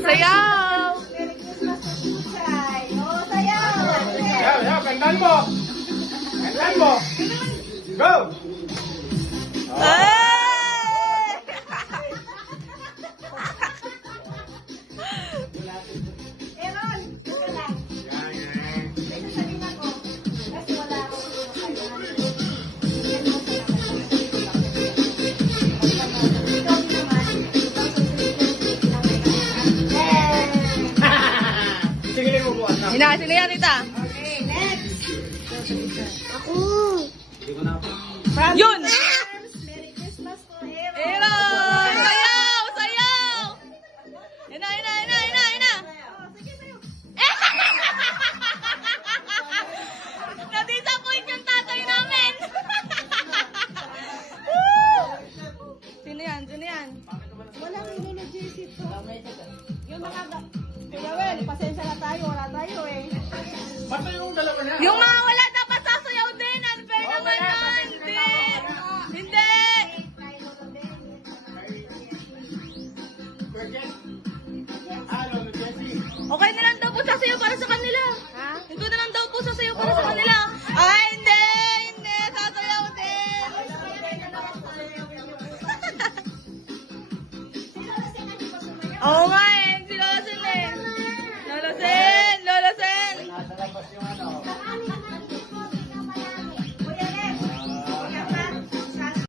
Sayaw! Merry Christmas to Chuchay. Oh, sayaw. Yaw, kandan mo. Kandan mo. Go! Ay! Aaron, ito lang. Ito sabihin ako. Kasi wala akong kailangan. Yan mo sa ikaw din naman. Ikaw sa Tingnan mo buwan na. Sino yan, tita? Okay, next. Ako. Yun! Merry Christmas to Aaron. Aaron! Sayaw! Sayaw! Ina! Oh, sige tayo. Na-disappoint yung tatay namin! Sino yan? Walang jersey to. Yung mga Kuya Wel, pasensya na tayo. Wala tayo eh. Basta yung dalawa niya. Yung mga wala dapat sasayaw din! Unfair naman yun! Hindi! Okay na lang daw po sasayaw para sa kanila. Ha? Ikaw na lang daw po sasayaw para sa kanila. Ay, hindi! Hindi! Sasayaw din! Oo nga